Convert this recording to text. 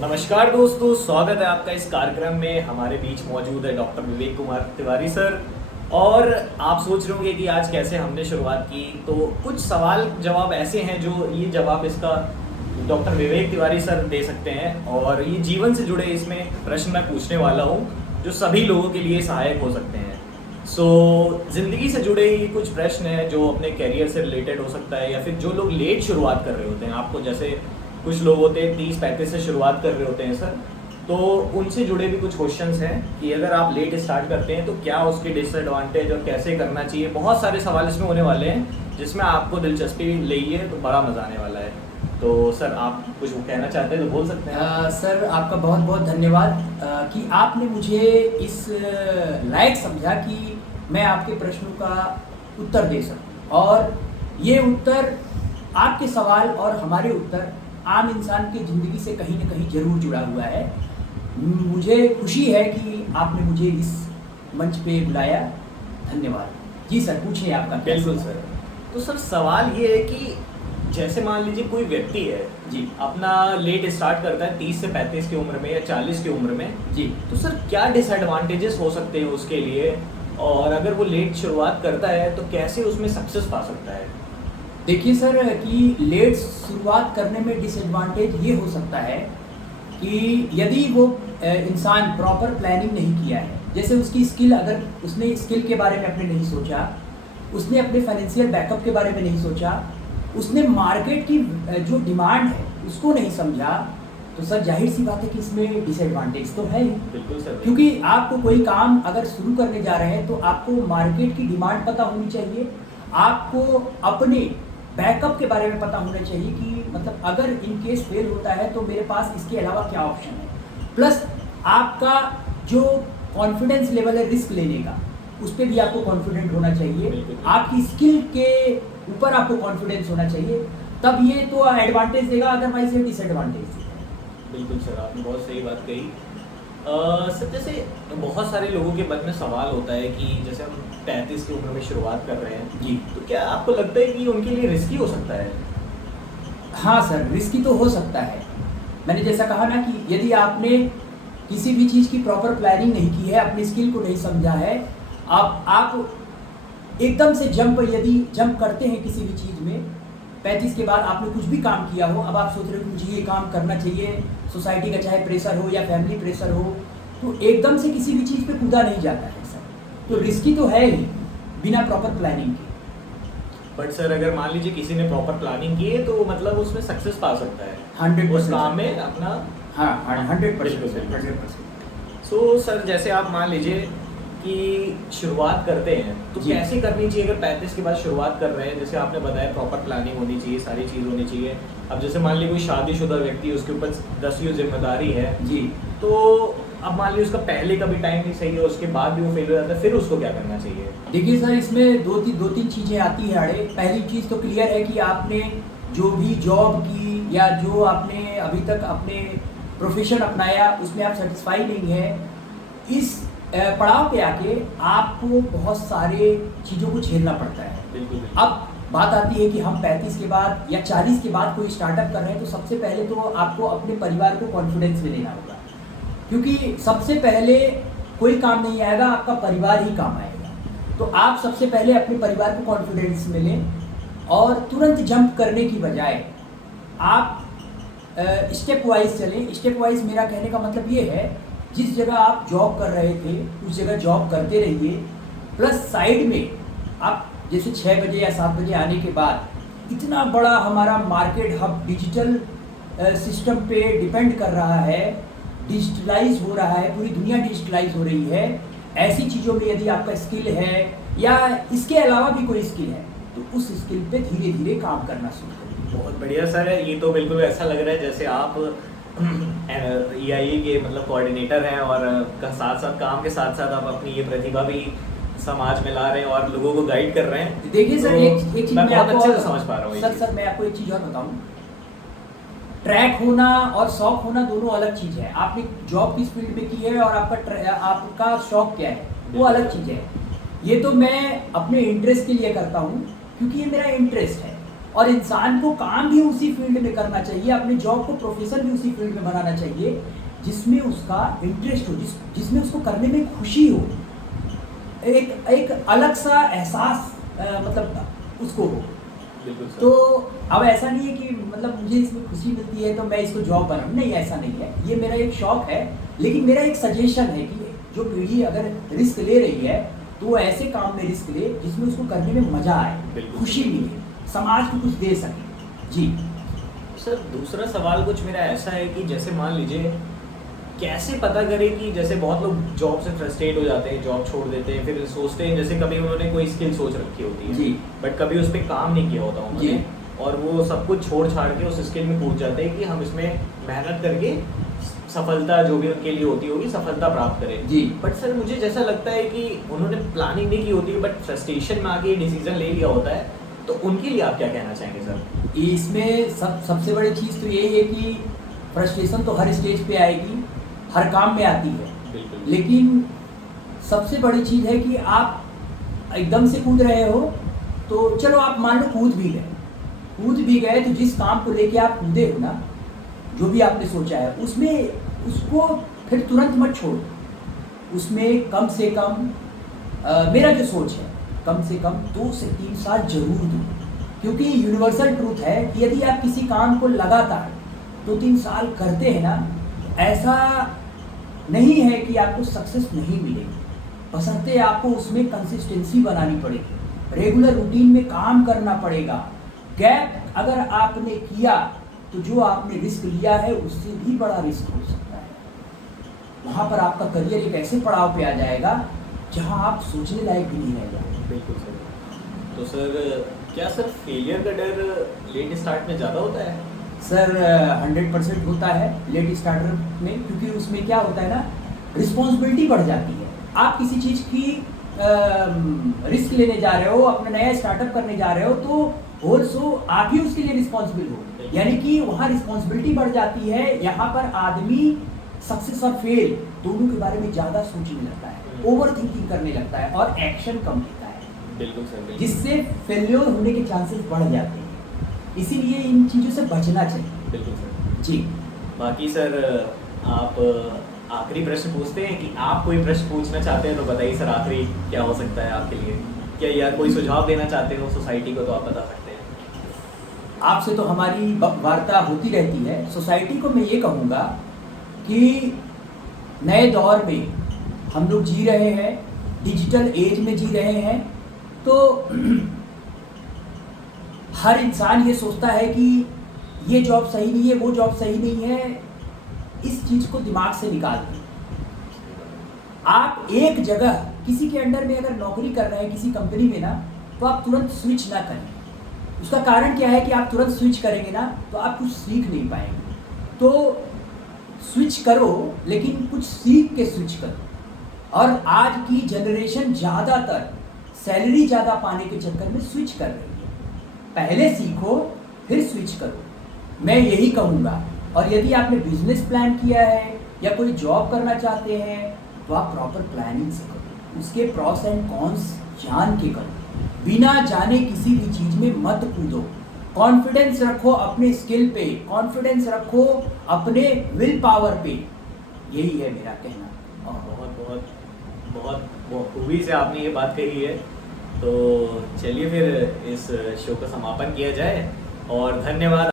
नमस्कार दोस्तों, स्वागत है आपका इस कार्यक्रम में। हमारे बीच मौजूद है डॉक्टर विवेक कुमार तिवारी सर। और आप सोच रहे होंगे कि आज कैसे हमने शुरुआत की, तो कुछ सवाल जवाब ऐसे हैं जो ये जवाब इसका डॉक्टर विवेक तिवारी सर दे सकते हैं। और ये जीवन से जुड़े इसमें प्रश्न मैं पूछने वाला हूँ जो सभी लोगों के लिए सहायक हो सकते हैं। ज़िंदगी से जुड़े ये कुछ प्रश्न हैं जो अपने करियर से रिलेटेड हो सकता है, या फिर जो लोग लेट शुरुआत कर रहे होते हैं। आपको जैसे कुछ लोग होते हैं 30-35 से शुरुआत कर रहे होते हैं सर, तो उनसे जुड़े भी कुछ क्वेश्चंस हैं कि अगर आप लेट स्टार्ट करते हैं तो क्या उसके डिसएडवांटेज और कैसे करना चाहिए। बहुत सारे सवाल इसमें होने वाले हैं जिसमें आपको दिलचस्पी लेगी तो बड़ा मज़ा आने वाला है। तो सर आप कुछ कहना चाहते हैं तो बोल सकते हैं। सर आपका बहुत बहुत धन्यवाद कि आपने मुझे इस लायक समझा कि मैं आपके प्रश्नों का उत्तर दे सकूं। और ये उत्तर, आपके सवाल और हमारे उत्तर आम इंसान की ज़िंदगी से कहीं न कहीं ज़रूर जुड़ा हुआ है। मुझे खुशी है कि आपने मुझे इस मंच पे बुलाया। धन्यवाद जी सर, पूछिए आपका। बिल्कुल सर। तो सर सवाल ये है कि जैसे मान लीजिए कोई व्यक्ति है जी, अपना लेट स्टार्ट करता है 30 से 35 की उम्र में या 40 की उम्र में जी, तो सर क्या डिसएडवांटेजेस हो सकते हैं उसके लिए, और अगर वो लेट शुरुआत करता है तो कैसे उसमें सक्सेस पा सकता है। देखिए सर कि लेट शुरुआत करने में डिसएडवांटेज ये हो सकता है कि यदि वो इंसान प्रॉपर प्लानिंग नहीं किया है, जैसे उसकी स्किल, अगर उसने स्किल के बारे में अपने नहीं सोचा, उसने अपने फाइनेंशियल बैकअप के बारे में नहीं सोचा, उसने मार्केट की जो डिमांड है उसको नहीं समझा, तो सर जाहिर सी बात है कि इसमें डिसएडवांटेज तो है ही। बिल्कुल सर। क्योंकि आपको कोई काम अगर शुरू करने जा रहे हैं तो आपको मार्केट की डिमांड पता होनी चाहिए, आपको अपने बैकअप के बारे में पता होना चाहिए कि मतलब अगर इन केस फेल होता है तो मेरे पास इसके अलावा क्या ऑप्शन है। प्लस आपका जो कॉन्फिडेंस लेवल है रिस्क लेने का, उस पर भी आपको कॉन्फिडेंट होना चाहिए। आपकी स्किल के ऊपर आपको कॉन्फिडेंस होना चाहिए, तब ये तो एडवांटेज देगा, अदरवाइज ये डिसएडवांटेज देगा। बिल्कुल सर, आपने बहुत सही बात कही। सर जैसे बहुत सारे लोगों के मन में सवाल होता है कि जैसे हम 35 की उम्र में शुरुआत कर रहे हैं जी, तो क्या आपको लगता है कि उनके लिए रिस्की हो सकता है। हाँ सर, रिस्की तो हो सकता है। मैंने जैसा कहा ना कि यदि आपने किसी भी चीज़ की प्रॉपर प्लानिंग नहीं की है, अपनी स्किल को नहीं समझा है, आप एकदम से जंप करते हैं किसी भी चीज़ में, 35 के बाद आपने कुछ भी काम किया हो, अब आप सोच रहे हो कि मुझे ये काम करना चाहिए, सोसाइटी का चाहे प्रेशर हो या फैमिली प्रेशर हो, तो एकदम से किसी भी चीज़ पे कूदा नहीं जाता है सर। तो रिस्की तो है ही बिना प्रॉपर प्लानिंग के। बट सर अगर मान लीजिए किसी ने प्रॉपर प्लानिंग की है तो मतलब उसमें सक्सेस पा सकता है 100% उस काम में अपना। हाँ, 100%। बिल्कुल। सो सर जैसे आप मान लीजिए कि शुरुआत करते हैं तो जी। कैसे करनी चाहिए अगर 35 के बाद शुरुआत कर रहे हैं। जैसे आपने बताया प्रॉपर प्लानिंग होनी चाहिए, सारी चीज़ होनी चाहिए। अब जैसे मान लीजिए कोई शादीशुदा व्यक्ति, उसके ऊपर 10 जिम्मेदारी है जी, तो अब मान लीजिए उसका पहले का भी टाइम नहीं सही है, उसके बाद भी वो फेल हो जाता है, फिर उसको क्या करना चाहिए। देखिए सर इसमें दो तीन चीज़ें आती हैं आड़े। पहली चीज़ तो क्लियर है कि आपने जो भी जॉब की या जो आपने अभी तक अपने प्रोफेशन अपनाया उसमें आप सेटिस्फाई नहीं है। इस पड़ाव पे आके आपको बहुत सारे चीज़ों को झेलना पड़ता है। बिल्कुल। अब बात आती है कि हम 35 के बाद या 40 के बाद कोई स्टार्टअप कर रहे हैं, तो सबसे पहले तो आपको अपने परिवार को कॉन्फिडेंस में लेना होगा, क्योंकि सबसे पहले कोई काम नहीं आएगा, आपका परिवार ही काम आएगा। तो आप सबसे पहले अपने परिवार को कॉन्फिडेंस में लें और तुरंत जंप करने की बजाय आप स्टेप वाइज चलें। स्टेप वाइज मेरा कहने का मतलब ये है, जिस जगह आप जॉब कर रहे थे उस जगह जॉब करते रहिए, प्लस साइड में आप जैसे 6 बजे या 7 बजे आने के बाद, इतना बड़ा हमारा मार्केट हब डिजिटल सिस्टम पे डिपेंड कर रहा है, डिजिटलाइज हो रहा है, पूरी दुनिया डिजिटलाइज हो रही है। ऐसी चीज़ों में यदि आपका स्किल है या इसके अलावा भी कोई स्किल है तो उस स्किल पे धीरे धीरे काम करना शुरू करिए। बहुत बढ़िया सर है। ये तो बिल्कुल ऐसा लग रहा है जैसे आप EIE के मतलब कोऑर्डिनेटर हैं और साथ साथ काम के साथ साथ आप अपनी ये प्रतिभा भी समाज में ला रहे हैं और लोगों को गाइड कर रहे हैं। देखिए सर, तो एक चीज़ मैं बहुत आपको अच्छे से समझ पा रहा हूँ ये चीज़। सर मैं आपको एक चीज़ और बताऊँ। ट्रैक होना और शौक होना दोनों अलग चीज़ है। आपने जॉब किस फील्ड में की है और आपका शौक क्या है, वो अलग चीज़ है। ये तो मैं अपने इंटरेस्ट के लिए करता हूँ, क्योंकि ये मेरा इंटरेस्ट है। और इंसान को काम भी उसी फील्ड में करना चाहिए, अपने जॉब को प्रोफेशन भी उसी फील्ड में बनाना चाहिए जिसमें उसका इंटरेस्ट हो, जिसमें उसको करने में खुशी हो, एक एक अलग सा एहसास मतलब उसको हो। बिल्कुल सर। तो अब ऐसा नहीं है कि मतलब मुझे इसमें खुशी मिलती है तो मैं इसको जॉब बनाऊँ, नहीं ऐसा नहीं है, ये मेरा एक शौक है। लेकिन मेरा एक सजेशन है कि जो पीढ़ी अगर रिस्क ले रही है तो वो ऐसे काम में रिस्क ले जिसमें उसको करने में मजा आए, बिल्कुल। खुशी मिले, समाज को कुछ दे सके। जी सर दूसरा सवाल कुछ मेरा ऐसा है कि जैसे मान लीजिए कैसे पता करें कि जैसे बहुत लोग जॉब से फ्रस्ट्रेट हो जाते हैं, जॉब छोड़ देते हैं, फिर सोचते हैं जैसे कभी उन्होंने कोई स्किल सोच रखी होती है जी बट कभी उस पर काम नहीं किया होता उन्होंने, जी। और वो सब कुछ छोड़ छाड़ के उस स्किल में कूद जाते हैं कि हम इसमें मेहनत करके सफलता जो भी उनके लिए होती होगी सफलता प्राप्त करें। जी। बट सर मुझे जैसा लगता है कि उन्होंने प्लानिंग नहीं की होती है बट फ्रस्ट्रेशन में आके डिसीजन ले लिया होता है, तो उनके लिए आप क्या कहना चाहेंगे सर? इसमें सबसे बड़ी चीज़ तो यही है कि फ्रस्ट्रेशन तो हर स्टेज पे आएगी, हर काम में आती है, बिल्कुल। लेकिन सबसे बड़ी चीज़ है कि आप एकदम से कूद रहे हो तो चलो आप मान लो कूद भी गए तो जिस काम को लेके आप कूदे हो ना, जो भी आपने सोचा है उसमें उसको फिर तुरंत मत छोड़ो, उसमें कम से कम मेरा जो सोच है कम से कम 2 से 3 साल जरूर दो, क्योंकि यूनिवर्सल ट्रूथ है कि यदि आप किसी काम को लगातार 2-3 साल करते हैं ना, ऐसा नहीं है कि आपको सक्सेस नहीं मिलेगी, बशर्ते आपको उसमें कंसिस्टेंसी बनानी पड़ेगी, रेगुलर रूटीन में काम करना पड़ेगा। गैप अगर आपने किया तो जो आपने रिस्क लिया है उससे भी बड़ा रिस्क हो सकता है, वहाँ पर आपका करियर एक ऐसे पड़ाव पे आ जाएगा जहाँ आप सोचने लायक भी नहीं रह जाएंगे। बिल्कुल सर। तो सर क्या सर फेलियर का डर लेट स्टार्ट में ज़्यादा होता है? सर 100% होता है लेट स्टार्टर में, क्योंकि उसमें क्या होता है ना, रिस्पॉन्सिबिलिटी बढ़ जाती है। आप किसी चीज़ की रिस्क लेने जा रहे हो, अपना नया स्टार्टअप करने जा रहे हो, तो ऑल्सो आप ही उसके लिए रिस्पॉन्सिबल हो, यानी कि वहाँ रिस्पॉन्सिबिलिटी बढ़ जाती है। यहाँ पर आदमी सक्सेस और फेल दोनों के बारे में ज़्यादा सोचने लगता है, ओवर थिंकिंग करने लगता है और एक्शन कम लेता है। बिल्कुल सर, बिल्कुल। जिससे फेल्योर होने के चांसेस बढ़ जाते हैं, इसीलिए इन चीज़ों से बचना चाहिए। बिल्कुल सर जी। बाकी सर आप आखिरी प्रश्न पूछते हैं कि आप कोई प्रश्न पूछना चाहते हैं तो बताइए सर, आखिरी क्या हो सकता है आपके लिए? क्या यार कोई सुझाव देना चाहते हो सोसाइटी को तो आप बता सकते हैं। आपसे तो हमारी वार्ता होती रहती है। सोसाइटी को मैं ये कहूँगा कि नए दौर में हम लोग जी रहे हैं, डिजिटल एज में जी रहे हैं, तो हर इंसान ये सोचता है कि ये जॉब सही नहीं है, वो जॉब सही नहीं है। इस चीज़ को दिमाग से निकाल दें। आप एक जगह किसी के अंडर में अगर नौकरी कर रहे हैं किसी कंपनी में ना, तो आप तुरंत स्विच ना करें। उसका कारण क्या है कि आप तुरंत स्विच करेंगे ना तो आप कुछ सीख नहीं पाएंगे। तो स्विच करो, लेकिन कुछ सीख के स्विच करो। और आज की जनरेशन ज़्यादातर सैलरी ज़्यादा पाने के चक्कर में स्विच कर रही है। पहले सीखो फिर स्विच करो, मैं यही कहूँगा। और यदि आपने बिजनेस प्लान किया है या कोई जॉब करना चाहते हैं तो आप प्रॉपर प्लानिंग से करो, उसके प्रॉस एंड कॉन्स जान के करो। बिना जाने किसी भी चीज़ में मत कूदो। कॉन्फिडेंस रखो अपने स्किल पे, कॉन्फिडेंस रखो अपने विल पावर पे। यही है मेरा कहना। और बहुत खूबी से आपने ये बात कही है। तो चलिए फिर इस शो का समापन किया जाए और धन्यवाद।